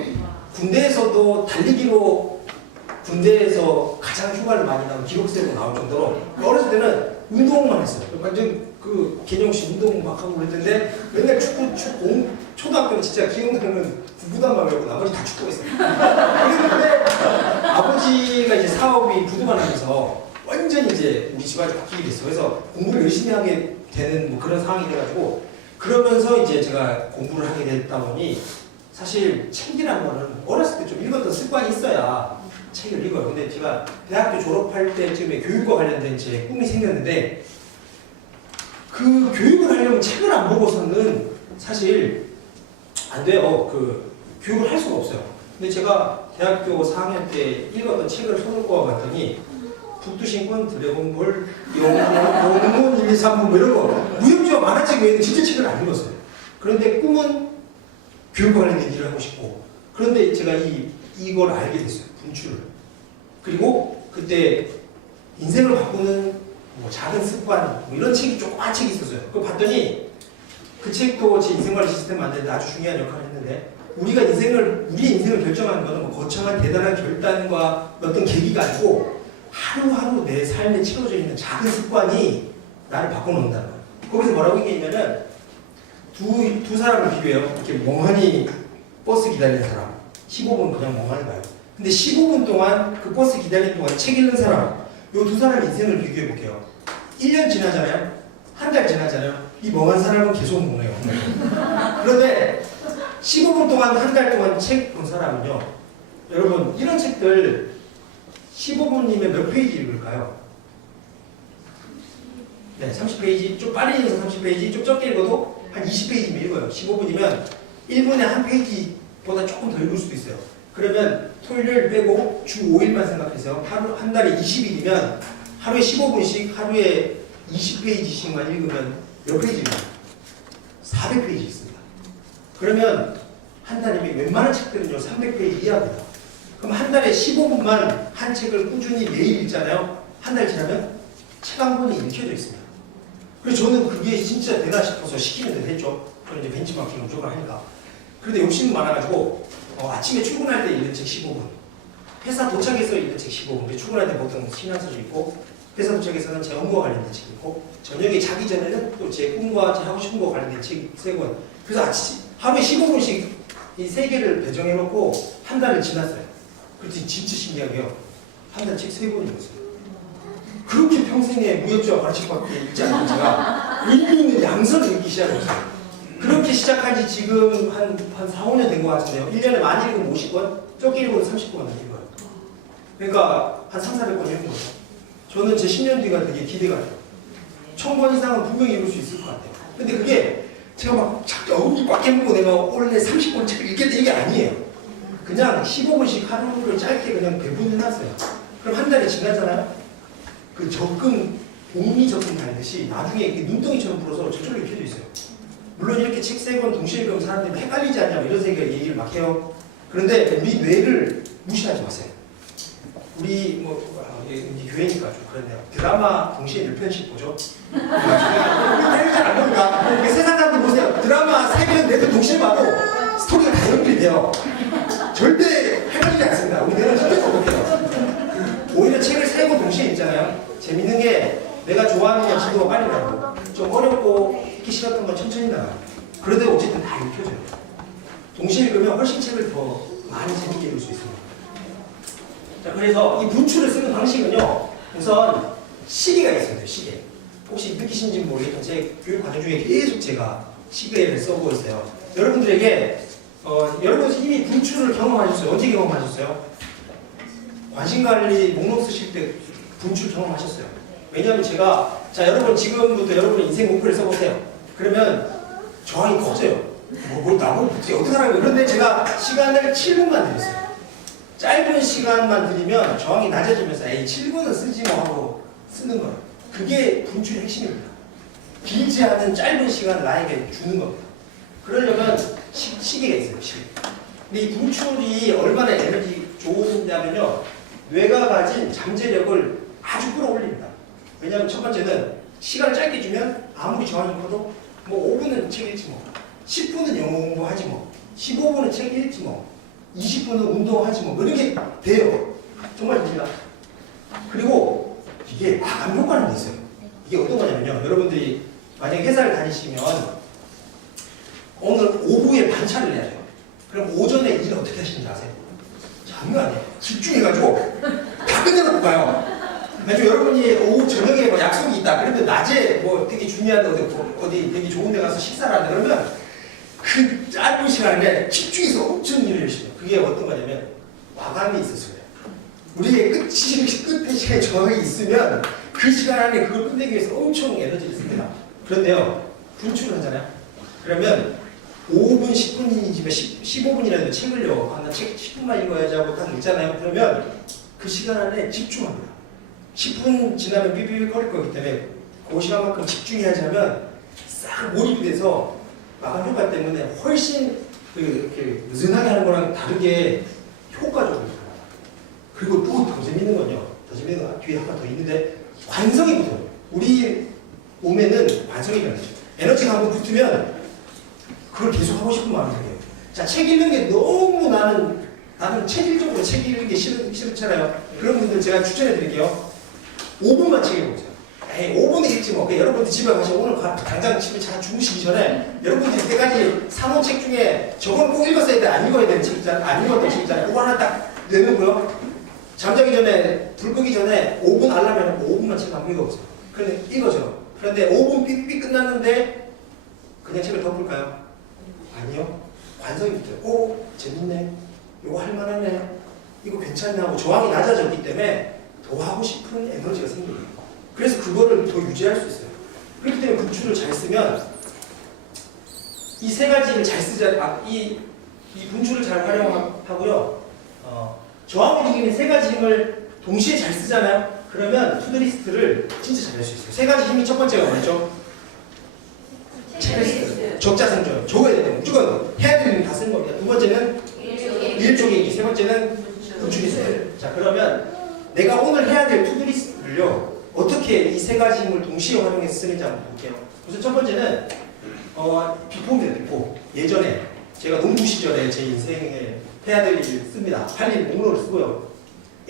군대에서도 달리기로 군대에서 가장 휴가를 많이 나온 기록세로 나올 정도로 어렸을 때는 운동만 했어요. 완전 개념 없이 운동 막 하고 그랬는데 맨날 축구 초등학교는 진짜 기억나는 구구단만 외고 나머지 다 축구했어요. 그랬는데 아버지가 이제 사업이 부도만 하면서 완전히 이제 우리 집안이 바뀌게 됐어요. 그래서 공부를 열심히 하게 되는 뭐 그런 상황이 돼가지고 그러면서 이제 제가 공부를 하게 됐다 보니 사실 책이라는 거는 어렸을 때 좀 읽었던 습관이 있어야 책을 읽어요. 근데 제가 대학교 졸업할 때쯤에 교육과 관련된 제 꿈이 생겼는데 그 교육을 하려면 책을 안 보고서는 사실 안 돼요. 교육을 할 수가 없어요. 근데 제가 대학교 4학년 때 읽었던 책을 손을 꼽아봤더니 북두신권, 드래곤볼, 영문 1, 2, 3부 뭐 이런 거 무협지와 만화책 외에는 진짜 책을 안 읽었어요. 그런데 꿈은 교육과 관련된 일을 하고 싶고 그런데 제가 이걸 알게 됐어요. 분출을. 그리고 그때 인생을 바꾸는 뭐 작은 습관 뭐 이런 책이 조그만 책이 있었어요. 그거 봤더니 그 책도 제 인생관리 시스템 만드는데 아주 중요한 역할을 했는데 우리의 인생을 결정하는 것은 뭐 거창한 대단한 결단과 어떤 계기가 아니고 하루하루 내 삶에 채워져 있는 작은 습관이 나를 바꿔놓는다는 거예요. 거기서 뭐라고 얘기했냐면 두 사람을 비교해요. 이렇게 멍하니 버스 기다리는 사람 15분 그냥 멍하니 가요. 근데 15분 동안 그 버스 기다리는 동안 책 읽는 사람 이 두 사람의 인생을 비교해 볼게요. 1년 지나잖아요. 한 달 지나잖아요. 이 멍한 사람은 계속 먹네요. 그런데 15분 동안 한 달 동안 책 본 사람은요. 여러분 이런 책들 15분이면 몇 페이지 읽을까요? 네, 30페이지, 좀 빨리 읽어서 30페이지, 좀 적게 읽어도 한 20페이지면 읽어요. 15분이면 1분에 한 페이지보다 조금 더 읽을 수도 있어요. 그러면 토요일 빼고 주 5일만 생각해서 하루, 한 달에 20일이면 하루에 15분씩 하루에 20페이지씩만 읽으면 몇 페이지입니까? 400페이지 있습니다. 그러면 한 달이면 웬만한 책들은요 300페이지 이하입니다. 그럼 한 달에 15분만 한 책을 꾸준히 매일 읽잖아요. 한 달 지나면 책 한 권이 읽혀져 있습니다. 그래서 저는 그게 진짜 되나 싶어서 시키는 대로 했죠. 저는 이제 벤치마킹을 무조건 하니까. 그런데 욕심이 많아가지고 아침에 출근할 때 읽는 책 15분, 회사 도착해서 읽는 책 15분, 출근할 때 보통 신앙서적 읽고, 회사 도착해서는 제 업무와 관련된 책 읽고, 저녁에 자기 전에는 또 제 꿈과 제 하고 싶은 거와 관련된 책 3권. 그래서 하루에 15분씩 이 3개를 배정해놓고 한 달을 지났어요. 그랬더니 진짜 신기하게요. 한 달 책 3권 읽었어요. 그렇게 평생에 무협지와 가르침밖에 읽지 않은 제가 의미 있는 양서를 읽기 시작했어요. 그렇게 시작한 지 지금 한 4, 5년 된 것 같은데요. 1년에 많이 읽으면 50권, 적게 읽으면 30권을 읽어요. 그러니까 한 3, 400권 읽는 거죠. 저는 제 10년 뒤가 되게 기대가 돼요. 1000권 이상은 분명히 읽을 수 있을 것 같아요. 근데 그게 제가 막 어금니 꽉 깨물고 내가 원래 30권 책을 읽겠다 이게 아니에요. 그냥 15분씩 하루를 짧게 그냥 배분해놨어요. 그럼 한 달이 지났잖아요. 그 적금, 복리 적금 달듯이 나중에 이렇게 눈덩이처럼 풀어서 저절로 읽혀져 있어요. 물론 이렇게 책 3권 동시에 읽으면 사람들이 헷갈리지 않냐고 이런 얘기를 막 해요. 그런데 우리 뇌를 무시하지 마세요. 우리 우리 교회니까 좀 그런데요. 드라마 동시에 몇 편씩 보죠? 우리 잘안 보니까 세상 사람들 보세요. 드라마 3편, 4편 동시에 봐도 스토리가 다 연결이 돼요. 절대 헷갈리지 않습니다. 우리 뇌는 절대 똑똑해요. 오히려 책을 3권 동시에 읽잖아요. 재밌는 게 내가 좋아하는 게 지도가 빨리 나고 좀 어렵고 읽기 싫었던 건 천천히 나가요. 그래도 어쨌든 다 읽혀져요. 동시에 읽으면 훨씬 책을 더 많이 재밌게 읽을 수 있습니다. 자, 그래서 이 분출을 쓰는 방식은요, 우선 시계가 있어요. 시계. 혹시 느끼신지 모르겠지만 제 교육 과정 중에 계속 제가 시계를 써보고 있어요. 여러분들에게 여러분 이미 분출을 경험하셨어요. 언제 경험하셨어요? 관심관리 목록 쓰실 때 분출 경험하셨어요. 왜냐하면 제가 자 여러분 지금부터 여러분의 인생 목표를 써보세요. 그러면 저항이 커져요. 나보고 어떻게 하라고. 그런데 제가 시간을 7분만 드렸어요. 짧은 시간만 드리면 저항이 낮아지면서 에이 7분은 쓰지 뭐 하고 쓰는 거예요. 그게 분출의 핵심입니다. 길지 않은 짧은 시간을 나에게 주는 겁니다. 그러려면 시계가 있어요. 시계. 근데 이 분출이 얼마나 에너지 좋으냐면요. 뇌가 가진 잠재력을 아주 끌어올립니다. 왜냐하면 첫 번째는 시간을 짧게 주면 아무리 저항이 커도 뭐 5분은 책 읽지 뭐 10분은 영어 공부하지 뭐 15분은 책 읽지 뭐 20분은 운동하지 뭐 이런 게 돼요. 정말 됩니다. 그리고 이게 마감 효과는 게 있어요. 이게 어떤 거냐면요. 여러분들이 만약에 회사를 다니시면 오늘 오후에 반차를 내야 돼요. 그럼 오전에 일을 어떻게 하시는지 아세요? 장난 아니에요. 집중해가지고 다 끝내놓고 가요. 아니면 여러분이 오후 저녁에 뭐 약속이 있다. 그런데 낮에 뭐 되게 중요한 어디 되게 좋은 데 가서 식사를 한다. 그러면 그 짧은 시간에 집중해서 엄청 일을 열심히 해요. 그게 어떤 거냐면 마감이 있어서 그래요. 우리의 끝에 시간에 정확히 있으면 그 시간 안에 그걸 끝내기 위해서 엄청 에너지를 씁니다. 그런데요. 분출을 하잖아요. 그러면 5분, 10분이지만 15분이라도 책을요. 나 책 10분만 읽어야지 하고 딱 읽잖아요. 그러면 그 시간 안에 집중합니다. 10분 지나면 삐삐삐 거릴 거기 때문에 그 시간만큼 집중해야지 하면 싹 몰입이 돼서 마감 효과 때문에 훨씬 이렇게 느슨하게 하는 거랑 다르게 효과적으로 들어가요. 그리고 또 더 재밌는 건요. 더 재밌는 건 뒤에 하나 더 있는데 관성이 붙어요. 우리 몸에는 관성이 변하죠. 에너지가 한번 붙으면 그걸 계속 하고 싶은 마음이 생겨요. 자, 책 읽는 게 너무 나는 체질적으로 책 읽는 게 싫잖아요. 그런 분들 제가 추천해 드릴게요. 5분만 책 읽어보세요. 에이, 5분에 읽지 뭐. 여러분들 집에 가서 오늘 당장 집에 잘 주무시기 전에 여러분들이 이때까지 사놓은 책 중에 저건 꼭 읽었어야 돼. 안 읽어야 되는 책 있잖아요. 안 읽었던 책 있잖아요. 그거 하나 딱 내놓고요. 잠자기 전에, 불 끄기 전에 5분 알람 해놓고 5분만 책 한번 읽어보세요. 그런데 읽어져요. 그런데 5분 삐삐 끝났는데 그냥 책을 덮을까요? 아니요. 관성이 붙어요. 오, 재밌네. 이거 할만하네. 이거 괜찮네 하고 저항이 낮아졌기 때문에 더 하고 싶은 에너지가 생겨요. 그래서 그거를 더 유지할 수 있어요. 그렇기 때문에 분출을 잘 쓰면 이 세 가지를 잘 쓰자, 이 분출을 잘 활용하고요. 저항을 이기는 세 가지 힘을 동시에 잘 쓰잖아요. 그러면 투드리스트를 진짜 잘할 수 있어요. 세 가지 힘이 첫 번째가 뭐였죠? 체크리스트. 적자생존. 적어야 돼요. 무조건 해야 되는 일다 쓰는 겁니다. 두 번째는 일조기기. 세 번째는 분출리스트. 자, 그러면 내가 오늘 해야 될 투드리스트를요, 어떻게 이 세 가지 힘을 동시에 활용해서 쓰는지 한번 볼게요. 우선 첫 번째는 비포입니다. 비포. 예전에 제가 농구 시절에 제 인생에 해야 될 일을 씁니다. 할 일 목록을 쓰고요.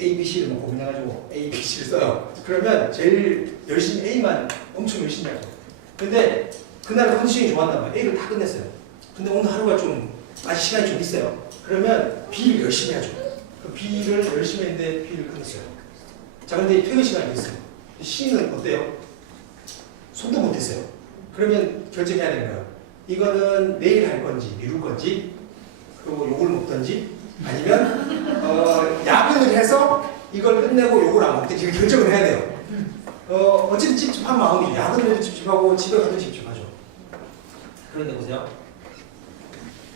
A, B, C를 뭐 고민해가지고 A, B, C를 써요. 그러면 제일 열심히 A만 엄청 열심히 하죠. 근데 그날 컨디션이 좋았나 봐요. A를 다 끝냈어요. 근데 오늘 하루가 좀 아직 시간이 좀 있어요. 그러면 B를 열심히 하죠. 그 B를 열심히 했는데 B를 끝냈어요. 자, 근데 퇴근 시간이 있어요. C는 어때요? 손도 못했어요. 그러면 결정해야 되는 거예요. 이거는 내일 할 건지 미룰 건지, 그리고 욕을 먹던지, 아니면 야근을 해서 이걸 끝내고 욕을 안 먹든지 이걸 결정을 해야 돼요. 어쨌든 찝찝한 마음이, 야근을 해도 찝찝하고 집에 가도 찝찝하죠. 그런데 보세요.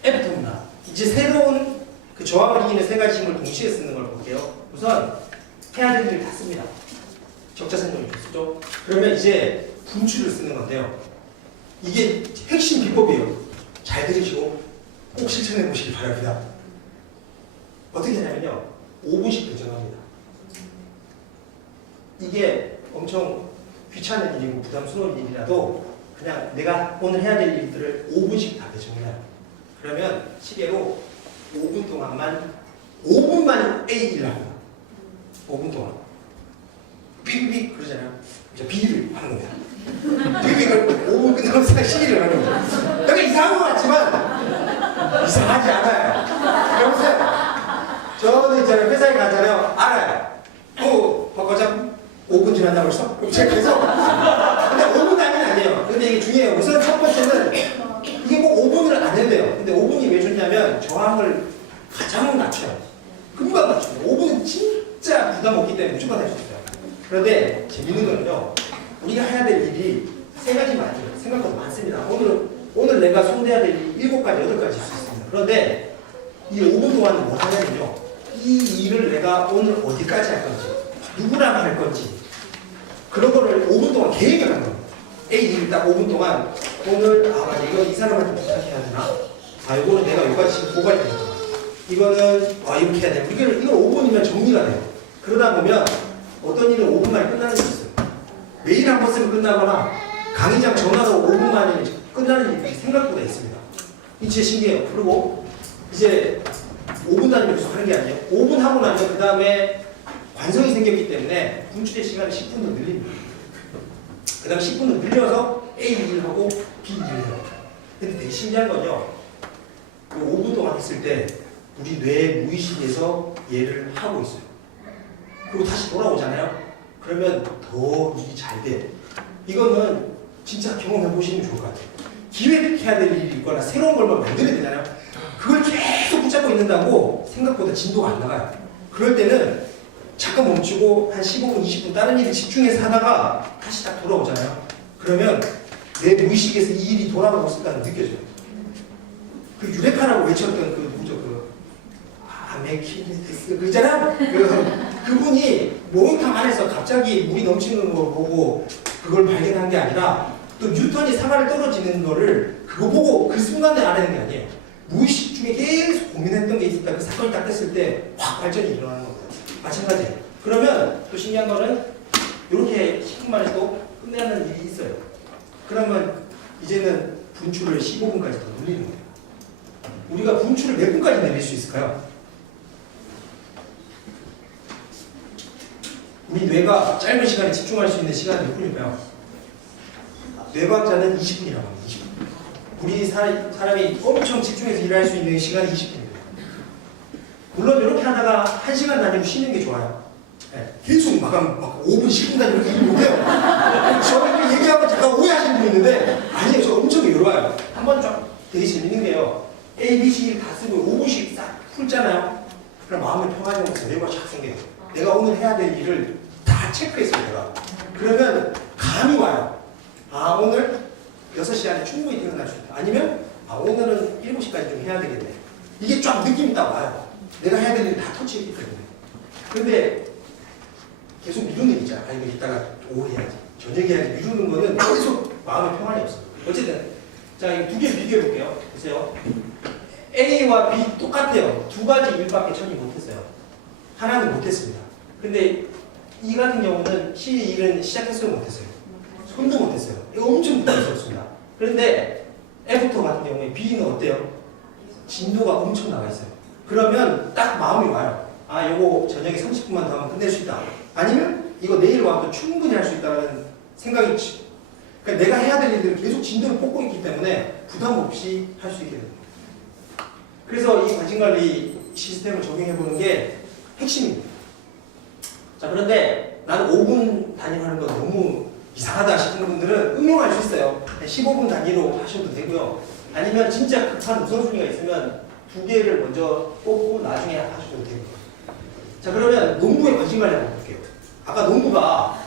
애프터입니다. 이제 새로운 그 저항을 이기는 세 가지 힘을 동시에 쓰는 걸 볼게요. 우선 해야 될 일을 다 씁니다. 적자생존이 좋죠. 그러면 이제 분출을 쓰는 건데요. 이게 핵심 비법이에요. 잘 들으시고 꼭 실천해 보시기 바랍니다. 어떻게 하냐면요. 5분씩 배정합니다. 이게 엄청 귀찮은 일이고 부담스러운 일이라도 그냥 내가 오늘 해야 될 일들을 5분씩 다 배정해요. 그러면 시계로 5분 동안만, 5분만 A 일을 합니다. 5분 동안. 삐삐 그러잖아요. B를 하는 겁니다. 삐삐를 5분 끝나면서 C를 하는 겁니다. 약간 이상한 것 같지만 이상하지 않아요. 여보세요? 저는 있잖아요. 회사에 가잖아요. 알아요. 바꿔자 5분 지났나 벌써? 그럼 제가 계속. 근데 5분 단위는 아니에요. 근데 이게 중요해요. 우선 첫 번째는 이게 꼭 5분을 안 해도 돼요. 근데 5분이 왜 좋냐면 저항을 가장 낮춰요. 금방 낮춰요. 5분은 진짜 부담 없기 때문에 무조건 할 수 있어요. 그런데 재밌는 거는요. 우리가 해야 될 일이 세 가지만 아니에요. 생각보다 많습니다. 오늘 내가 손대야 될 일이 7가지, 8가지 있을 수 있습니다. 그런데 이 5분 동안 뭐 하냐면요. 이 일을 내가 오늘 어디까지 할 건지, 누구랑 할 건지, 그런 거를 5분 동안 계획을 하는 겁니다. A 일을 딱 5분 동안 오늘 맞아 이거 이 사람한테 부탁해야 되나? 이거는 내가 여기까지 지금 보고할 되나? 이거는 이렇게 해야 돼. 이걸 5분이면 정리가 돼요. 그러다 보면 어떤 일은 5분 만에 끝나는 게 있어요. 메일 한 번 쓰면 끝나거나 강의장 전화로 5분 만에 끝나는 일이 생각보다 있습니다. 이게 진짜 신기해요. 그리고 이제 5분 단위로 계속 하는 게 아니에요. 5분 하고 나면 그 다음에 관성이 생겼기 때문에 분출의 시간을 10분 더 늘립니다. 그 다음에 10분 더 늘려서 A 일을 하고 B 일을 해요. 근데 되게 신기한 건요. 5분 동안 했을 때 우리 뇌 무의식에서 얘를 하고 있어요. 그리고 다시 돌아오잖아요. 그러면 더 일이 잘 돼요. 이거는 진짜 경험해 보시면 좋을 것 같아요. 기획해야 될 일이 있거나 새로운 걸 만들어야 되잖아요. 그걸 계속 붙잡고 있는다고 생각보다 진도가 안 나가요. 그럴 때는 잠깐 멈추고 한 15분, 20분 다른 일에 집중해서 하다가 다시 딱 돌아오잖아요. 그러면 내 무의식에서 이 일이 돌아가고 있다는 게 느껴져요. 그 유레카라고 외쳤던 그 누구죠? 메키니스 그 있잖아요. 그분이 목욕탕 안에서 갑자기 물이 넘치는 거 보고 그걸 발견한 게 아니라 또 뉴턴이 사과를 떨어지는 거를 그거 보고 그 순간에 알아낸 게 아니에요. 무의식 중에 계속 고민했던 게 있었다. 그 사건이 딱 됐을 때 확 발전이 일어나는 겁니다. 마찬가지예요. 그러면 또 신기한 거는 이렇게 10분 만에 또 끝내는 일이 있어요. 그러면 이제는 분출을 15분까지 더 늘리는 거예요. 우리가 분출을 몇 분까지 늘릴 수 있을까요? 우리 뇌가 짧은 시간에 집중할 수 있는 시간이 몇 분일까요? 뇌과학자는 20분이라고 합니다. 20분. 우리 사람이 엄청 집중해서 일할 수 있는 시간이 20분입니다. 물론 이렇게 하다가 1시간 단위로 쉬는 게 좋아요. 네. 계속 막 5분, 10분 단위로 일 못해요. 저는 얘기하고 잠깐 오해하시는 분 있는데 아니에요. 저 엄청 여유로워요. 한번 좀 되게 재밌는 게요. A, B, C 다 쓰고 5분씩 싹 풀잖아요. 그럼 마음의 평안이 오면서 뇌가 쫙 생겨요. 내가 오늘 해야 될 일을 다 체크했어요. 내가. 그러면 감이 와요. 아, 오늘 6시 안에 충분히 퇴근할 수 있다. 아니면 아, 오늘은 7시까지 좀 해야 되겠네. 이게 쫙 느낌이 딱 와요. 내가 해야 될 일이 다 터치했기 때문에. 근데 계속 미루는 게 있잖아. 아, 이거 이따가 오후 해야지. 저녁에 해야지. 미루는 거는 계속 마음의 평안이 없어. 어쨌든 자, 이 두 개 비교해 볼게요. 보세요. A와 B 똑같아요. 두 가지 일밖에 처리 못했어요. 하나는 못했습니다. 근데 이 같은 경우는 C의 일은 시작했어요, 못했어요? 손도 못했어요. 이거 엄청 부담스럽습니다. 그런데 F부터 같은 경우에 B는 어때요? 진도가 엄청 나가 있어요. 그러면 딱 마음이 와요. 아, 요거 저녁에 30분만 더 하면 끝낼 수 있다. 아니면 이거 내일 와도 충분히 할 수 있다는 생각이 그러니까 내가 해야 될 일들을 계속 진도를 뽑고 있기 때문에 부담 없이 할 수 있게 됩니다. 그래서 이 관심관리 시스템을 적용해보는 게 핵심입니다. 자, 그런데 나는 5분 단위로 하는 건 너무 이상하다 싶은 분들은 응용할 수 있어요. 15분 단위로 하셔도 되고요. 아니면 진짜 급한 우선순위가 있으면 두 개를 먼저 뽑고 나중에 하셔도 되고요. 자, 그러면 농부의 관심관리 한번 볼게요. 아까 농부가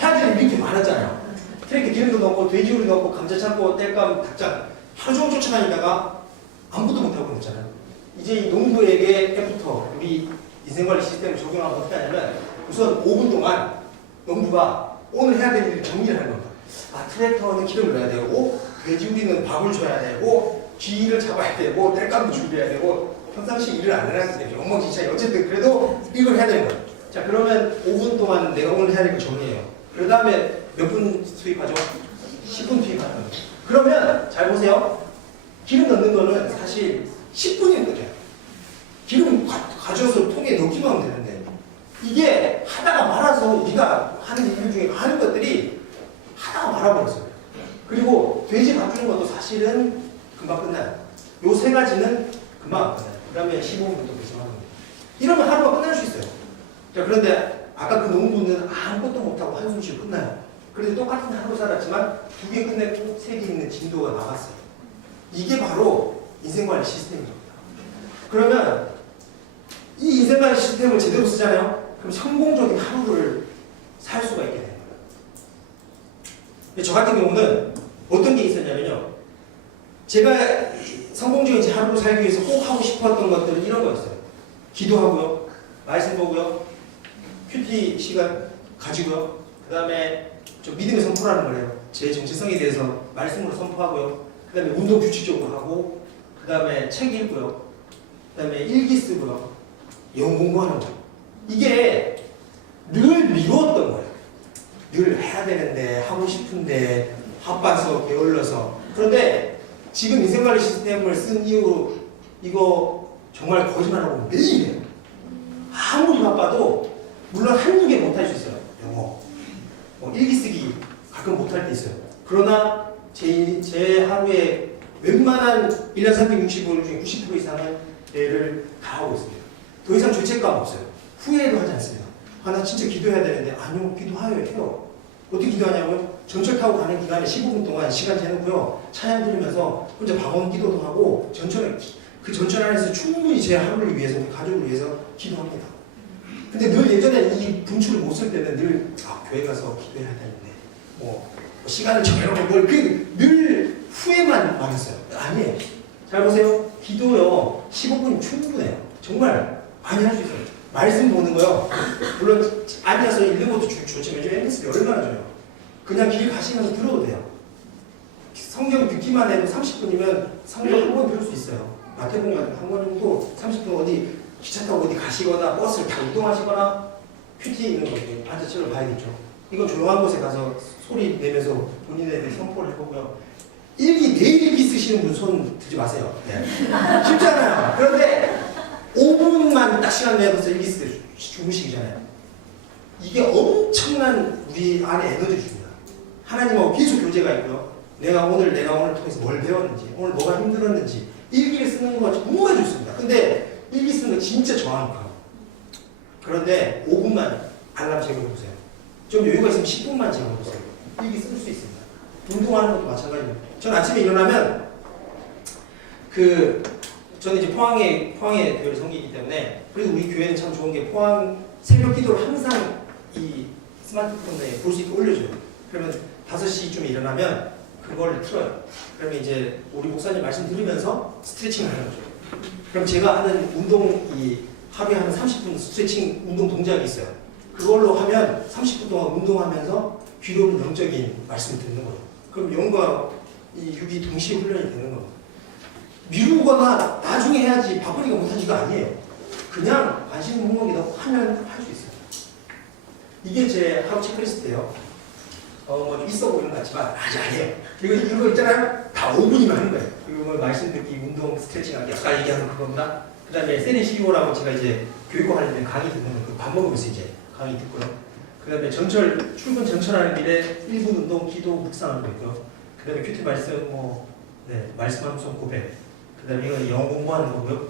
해야 될 일이 이렇게 많았잖아요. 트랙에 기름도 넣고 돼지우리 넣고 감자 찾고 땔감 닭장 하루 종일 쫓아다니다가 아무것도 못하고 있잖아요. 이제 이 농부에게 F부터 우리 인생관리 시스템을 적용하면 어떻게 하냐면 우선 5분 동안 농부가 오늘 해야 될 일을 정리를 하는 겁니다. 아, 트랙터는 기름을 넣어야 되고 돼지우리는 밥을 줘야 되고 쥐를 잡아야 되고 땔감도 준비해야 되고 평상시 일을 안 해놨기 때문에 엉망진창이 어쨌든 그래도 이걸 해야 되는 거예요. 자, 그러면 5분 동안 내가 오늘 해야 될 걸 정리해요. 그 다음에 몇 분 투입하죠? 10분 투입하는 거예요. 그러면 잘 보세요. 기름 넣는 거는 사실 10분이면 끝이에요. 기름 가져와서 통에 넣기만 하면 되는데 이게 하다가 말아서 우리가 하는 일 중에 많은 것들이 하다가 말아버렸어요. 그리고 돼지 밥 주는 것도 사실은 금방 끝나요. 요 세 가지는 금방 끝나요. 그 다음에 15분도 배정하는 거예요. 이러면 하루가 끝날 수 있어요. 자, 그런데 아까 그 농부는 아무것도 못하고 한숨 쉬고 끝나요. 그런데 똑같은 하루 살았지만 2개 끝내고 3개 있는 진도가 나갔어요. 이게 바로 인생관리 시스템입니다. 그러면 이 인생관리 시스템을 제대로 쓰잖아요. 그럼 성공적인 하루를 살 수가 있게 되는 거예요. 저 같은 경우는 어떤 게 있었냐면요. 제가 성공적인 제 하루를 살기 위해서 꼭 하고 싶었던 것들은 이런 거였어요. 기도하고요. 말씀 보고요. 큐티 시간 가지고요. 그 다음에 좀 믿음의 선포라는 거예요. 제 정체성에 대해서 말씀으로 선포하고요. 그 다음에 운동 규칙적으로 하고, 그 다음에 책 읽고요. 그 다음에 일기 쓰고요. 영어 공부하는 거예요. 이게 늘 미루었던 거예요. 늘 해야 되는데, 하고 싶은데, 바빠서, 게을러서. 그런데 지금 인생관리 시스템을 쓴 이후로 이거 정말 거짓말하고 매일 해요. 아무리 바빠도 물론 한두 개 못할 수 있어요. 영어. 일기 쓰기 가끔 못할 때 있어요. 그러나 제 하루에 웬만한 1년 365일 중에 90% 이상은 일을 다 하고 있습니다. 더 이상 죄책감 없어요. 후회도 하지 않습니다. 아, 나 진짜 기도해야 되는데 아니요, 기도해요. 어떻게 기도하냐고요? 전철 타고 가는 기간에 15분 동안 시간 재놓고요. 찬양 들으면서 혼자 방언 기도도 하고 그 전철 안에서 충분히 제 하루를 위해서, 우리 가족을 위해서 기도합니다. 근데 늘 예전에 이 분출을 못 쓸 때는 늘 교회 가서 기도해야 되는데 시간을 정해놓고 늘 후회만 많았어요. 아니에요. 잘 보세요. 기도요 15분이 충분해요. 정말 많이 할 수 있어요. 말씀 보는 거요. 물론 앉아서 읽는 것도 좋지만 요즘 MP3 얼마나 좋아요. 그냥 길 가시면서 들어도 돼요. 성경 듣기만 해도 30분이면 성경 한 번 들을 수 있어요. 마태복음 같은 한 번 정도 30분 어디 기차 타고 어디 가시거나 버스를 타고 이동하시거나 큐티 있는 거지. 앉아서 책을 봐야겠죠. 이건 조용한 곳에 가서 소리 내면서 본인에 선포를 해보고요. 내일 일기 쓰시는 분 손 드지 마세요. 네. 쉽잖아요. 그런데 5분만 딱 시간 내면서 일기 쓰 주무시기잖아요. 이게 엄청난 우리 안에 에너지를 줍니다. 하나님하고 계속 교제가 있고요. 내가 오늘 통해서 뭘 배웠는지, 오늘 뭐가 힘들었는지 일기를 쓰는 거 정말 좋습니다. 근데 일기 쓰는 거 진짜 저항가. 그런데 5분만 알람 제거해보세요. 좀 여유가 있으면 10분만 제거해보세요. 일기 쓸 수 있습니다. 운동하는 것도 마찬가지입니다. 전 아침에 일어나면 저는 이제 포항에 교회를 섬기기 때문에, 그래도 우리 교회는 참 좋은 게 포항 새벽 기도를 항상 이 스마트폰에 볼 수 있게 올려줘요. 그러면 5시쯤에 일어나면 그걸 틀어요. 그러면 이제 우리 목사님 말씀 들으면서 스트레칭을 하는 거죠. 그럼 제가 하는 운동, 하루에 하는 30분 스트레칭 운동 동작이 있어요. 그걸로 하면 30분 동안 운동하면서 귀로는 영적인 말씀을 듣는 거예요. 그럼 영과 이 육이 동시에 훈련이 되는 겁니다. 미루거나 나중에 해야지 바쁘니까 못하지가 아니에요. 그냥 관심 목록이다 하면 할 수 있어요. 이게 제 하루 체크리스트예요. 뭐 있어 보이는 것 같지만 아니에요. 이거 있잖아요. 다 5분이면 하는 거예요. 이거 뭐 말씀 듣기, 운동, 스트레칭하기 아까 얘기하는 그겁니다. 그 다음에 세리 CEO라고 제가 이제 교육과 관련된 강의 듣는 거 밥 먹으면서 이제 강의 듣고요. 그 다음에 출근 전철하는 길에 1분 운동, 기도, 묵상하는 거 있고요. 그 다음에 큐티 말씀, 말씀하면서 고백. 그 다음에 이건 영어 공부하는 거고요.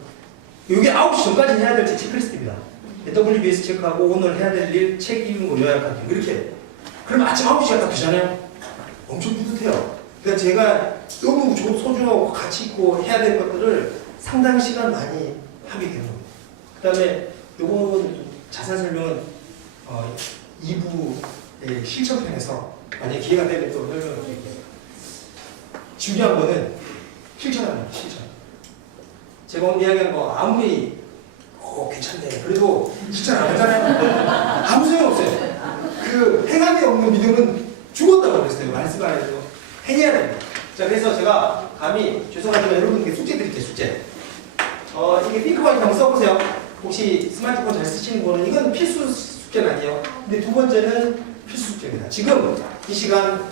이게 9시 전까지 해야 될 제 체크리스트입니다. WBS 체크하고 오늘 해야 될 일, 책 읽은 거 요약하기. 이렇게. 그럼 아침 9시가 딱 되잖아요. 엄청 뿌듯해요. 그러니까 제가 너무 소중하고 가치 있고 해야 될 것들을 상당히 시간 많이 하게 되는 겁니다. 그 다음에 요건 자세한 설명은 2부의 실천편에서 만약에 기회가 되면 또 설명을 드릴게요. 중요한 거는 실천하는 거예요. 실천. 제가 오늘 이야기한 거 아무리 괜찮네. 그래도 실천 안 하잖아요. 아무 소용없어요. 그 행함이 없는 믿음은 죽었다고 그랬어요. 말씀 안 해도 해내야 됩니다. 자, 그래서 제가 감히 죄송하지만 여러분께 숙제 드릴게요. 숙제. 이게 핑크바디 한번 써보세요. 혹시 스마트폰 잘 쓰시는 분은 이건 필수 숙제는 아니에요. 근데 두 번째는 필수 숙제입니다. 지금 이 시간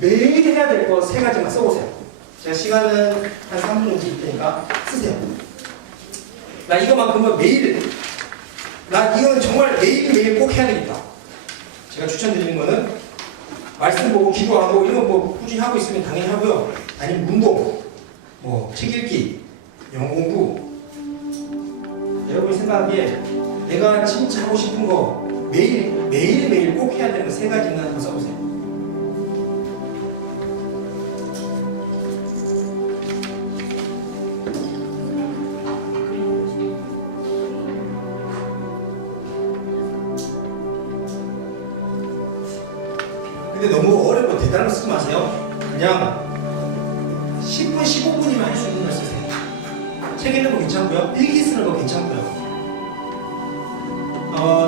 매일 해야 될 거 3가지만 써보세요. 제가 시간은 한 3분 정도 줄 테니까 쓰세요. 나 이거만큼은 매일, 이거는 정말 매일매일 꼭 해야 되겠다. 제가 추천드리는 거는 말씀 보고 기도하고 이런 거 뭐 꾸준히 하고 있으면 당연히 하고요. 아니면 운동, 책 읽기, 영어 공부. 여러분이 생각하기에 내가 진짜 하고 싶은 거 매일매일 꼭 해야 되는 거 3가지만 한번 써보세요. 근데 너무 어렵고 대단한 거 쓰지 마세요. 그냥 10분, 15분이면 할 수 있는 걸 쓰세요. 책 읽는 거 괜찮고요. 일기 쓰는 거 괜찮고요.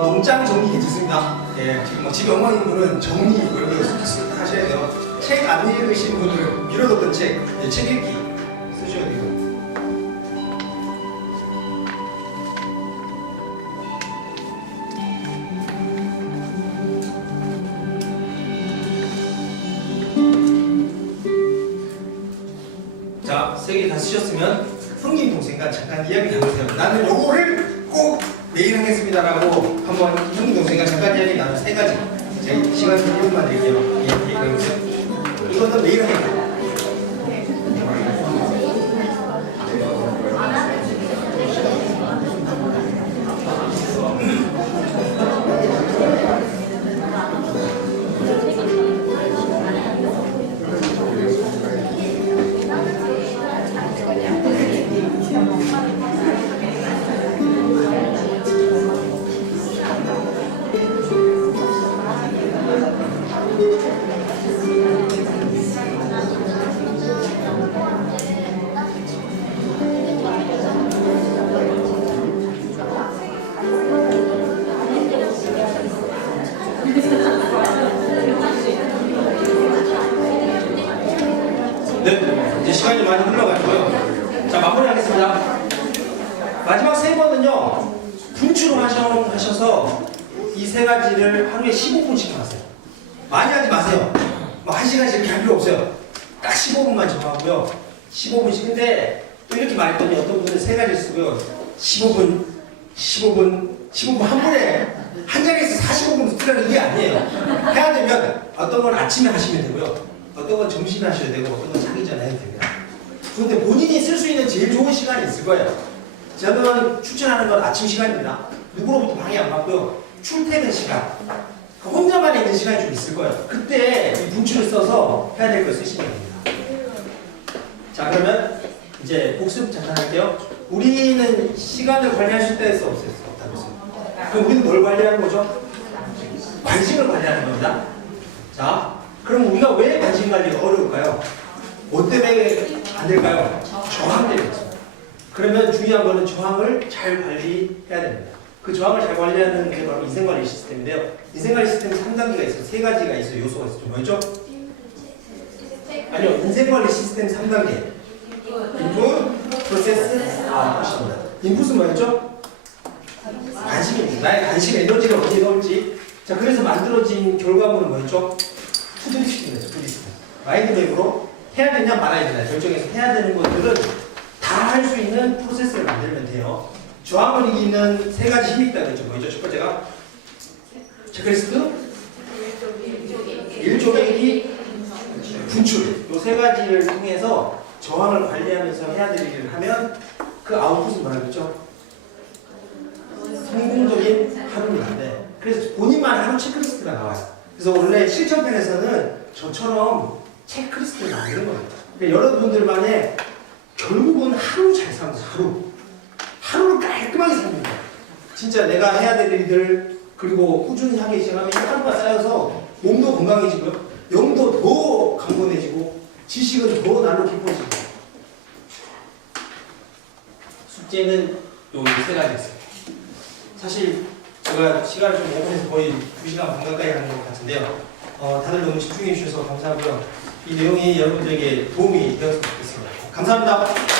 농장 정리 괜찮습니다. 예, 지금 집에 엉망 있는 분은 정리 이런 거 하셔야 돼요. 책 안 읽으신 분들 미뤄뒀던 책 읽기 쓰셔야 돼요. 자, 3개 다 쓰셨으면 형님 동생과 잠깐 이야기 나누세요. 나는 요거를 꼭 매일 하겠습니다라고 한번 형님 동생과 잠깐 이야기 나누 3가지. 제가 시간 1분만 드릴게요. 예, 이거는 매일 하겠다. 네, 이제 시간이 많이 흘러가고요. 자, 마무리하겠습니다. 마지막 3번은요, 분출을 하셔서 이 3가지를 하루에 15분씩 하세요. 많이 하지 마세요. 뭐 1시간씩 이렇게 할 필요 없어요. 딱 15분만 정하고요. 15분씩. 근데 또 이렇게 말했더니 어떤 분은 3가지 쓰고요. 15분 한 번에 한 장에서 45분 쓰라는 게 아니에요. 해야 되면 어떤 건 아침에 하시면 되고요. 어떤 건 점심에 하셔야 되고 어떤 건 자기 전에 해도 됩니다. 그런데 본인이 쓸 수 있는 제일 좋은 시간이 있을 거예요. 저는 추천하는 건 아침 시간입니다. 누구로부터 방해 안 받고요. 출퇴근 시간. 혼자만 있는 시간이 좀 있을 거예요. 그때 이 분출을 써서 해야 될 걸 쓰시면 됩니다. 자, 그러면 이제 복습 잠깐 할게요. 우리는 시간을 관리할 수 있다 해서 없다고 했어요. 그럼 우리는 뭘 관리하는 거죠? 관심을 관리하는 겁니다. 자, 그럼 우리가 왜 관심 관리가 어려울까요? 뭐 때문에 안 될까요? 저항 때문에. 그러면 중요한 거는 저항을 잘 관리해야 됩니다. 그 저항을 잘 관리하는 게 바로 인생관리 시스템인데요. 인생관리 시스템 3단계가 있어요. 3가지가 있어요. 요소가 있어요. 뭐였죠? 아니요. 인생관리 시스템 3단계. 인풋, 프로세스, 아웃풋입니다. 인풋은 뭐였죠? 관심입니다. 나의 관심 에너지를 어디에 넣을지. 자, 그래서 만들어진 결과물은 뭐였죠? 투두리스트입니다. 투두리스트. 마인드맵으로 해야 되냐 말아야 되냐 결정해서 해야 되는 것들은 다 할 수 있는 프로세스를 만들면 돼요. 저항을 이기는 3가지 힘이 있다고 했죠. 뭐였죠? 첫 번째가 체크리스트, 일조배기, 분출. 이 3가지를 통해서 저항을 관리하면서 해야 될 일을 하면 그 아웃풋은 뭐라고 했죠? 성공적인 하루입니다. 네. 그래서 본인만 하루 체크리스트가 나와요. 그래서 원래 실전편에서는 저처럼 체크리스트를 만드는 거예요. 그러니까 여러분들만의 결국은 하루 잘 사는 거예요. 하루를 깔끔하게 사는 거예요. 진짜 내가 해야 될 일들 그리고 꾸준히 하기 시작하면 하루가 쌓여서 몸도 건강해지고요. 영도 더 강건해지고 지식은 더 날로 깊어지고 숙제는 요 3가지였어요. 사실 제가 시간을 좀 오버해서 거의 2시간 반 가까이 하는 것 같은데요. 다들 너무 집중해 주셔서 감사하고요. 이 내용이 여러분들에게 도움이 되었으면 좋겠습니다. 감사합니다.